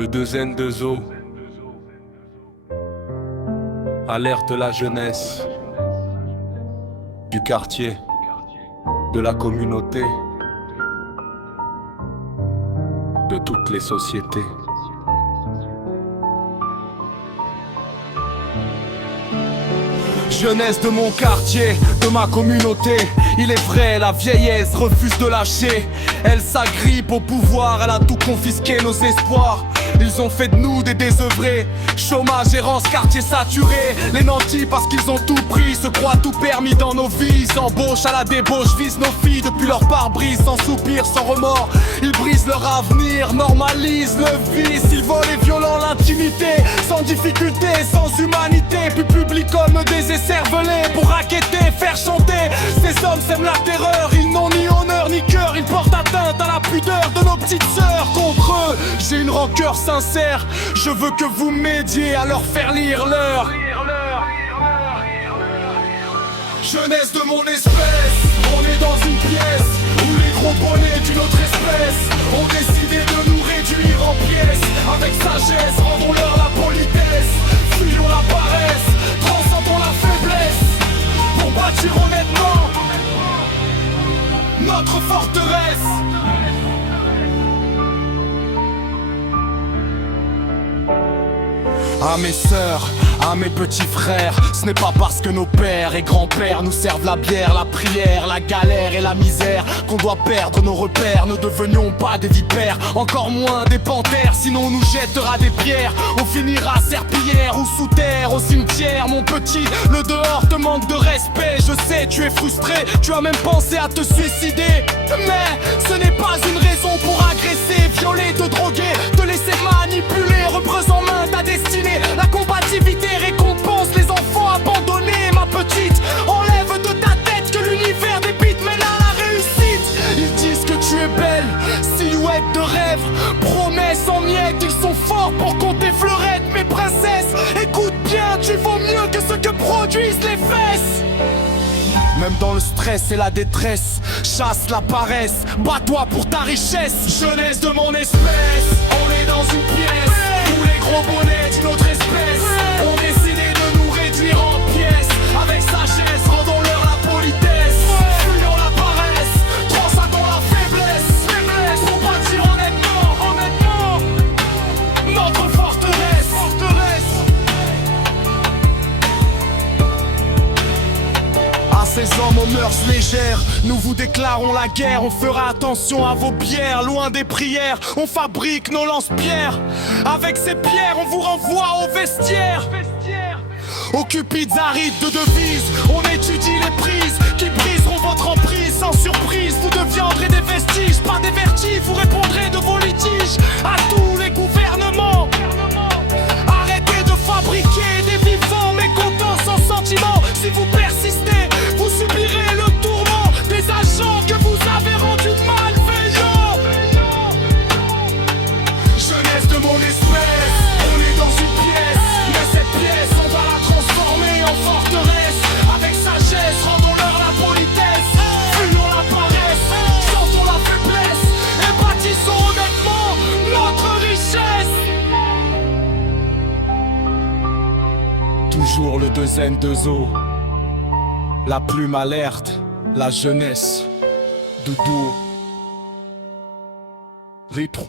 Le 2N2O alerte la jeunesse du quartier, de la communauté, de toutes les sociétés. Jeunesse de mon quartier, de ma communauté. Il est vrai, la vieillesse refuse de lâcher. Elle s'agrippe au pouvoir, elle a tout confisqué, nos espoirs. Ils ont fait de nous des désœuvrés. Chômage, errance, quartier saturé. Les nantis parce qu'ils ont tout pris, se croient tout permis dans nos vies. Embauche à la débauche, visent nos filles depuis leur pare-brise. Sans soupir, sans remords, ils brisent leur avenir, normalisent le vice. Ils volent les violents, l'intimité, sans difficulté, sans humanité. Puis public comme des écervelés pour raqueter, faire chanter. Ces hommes sèment la terreur, ils n'ont ni honneur ni cœur. Ils portent atteinte à la pudeur de nos petites sœurs. Contre eux, j'ai une rancœur sincère. Je veux que vous m'aidiez à leur faire lire l'heure. Jeunesse de mon espèce, on est dans une pièce où les gros bonnets d'une autre espèce ont décidé de nous réduire en pièces. Avec sagesse, rendons-leur la politesse. Fuyons la paresse, transcendons la faiblesse pour bâtir honnêtement notre forteresse. À mes sœurs, à mes petits frères, ce n'est pas parce que nos pères et grands-pères nous servent la bière, la prière, la galère et la misère qu'on doit perdre nos repères. Ne devenions pas des vipères, encore moins des panthères, sinon on nous jettera des pierres. On finira serpillière ou sous terre, au cimetière. Mon petit, le dehors te manque de respect. Je sais, tu es frustré, tu as même pensé à te suicider. Mais ce n'est pas une raison pour agresser, violer, te droguer, te laisser manipuler. Reprenons en main ta destinée. La combativité récompense les enfants abandonnés. Ma petite, enlève de ta tête que l'univers débite mène à la réussite. Ils disent que tu es belle, silhouette de rêve, promesse en miettes. Ils sont forts pour compter fleurettes. Mes princesses, écoute bien, tu vaux mieux que ce que produisent les fesses. Même dans le stress et la détresse, chasse la paresse, bats-toi pour ta richesse. Jeunesse de mon espèce, on est dans une pièce où les gros bonnets d'une autre espèce ont décidé de nous réduire en pièces. Avec sagesse, rendons-leur la politesse. Fuyons la paresse, transcendons la faiblesse pour bâtir honnêtement notre forteresse. À ces hommes aux mœurs légères, nous vous déclarons la guerre. On fera attention à vos bières, loin des prières. On fabrique nos lance-pierres. Avec ces pierres, on vous renvoie au vestiaire. Aux cupides arides de devises, on étudie les prises qui briseront votre emprise. Sans surprise, vous deviendrez des vestiges. Par des vertiges, vous répondrez de vos litiges. À tous les gouvernements, arrêtez de fabriquer des vivants mécontents sans sentiment. Si vous persistez, vous subirez le tourment des agents que vous avez rendus malveillants. Jeunesse de mon espèce, on est dans une pièce, mais cette pièce, on va la transformer en forteresse. Avec sagesse, rendons-leur la politesse. Fuyons la paresse, sentons la faiblesse et bâtissons honnêtement notre richesse. Toujours le 2N2O, la plume alerte, la jeunesse, Doudou, Ritron.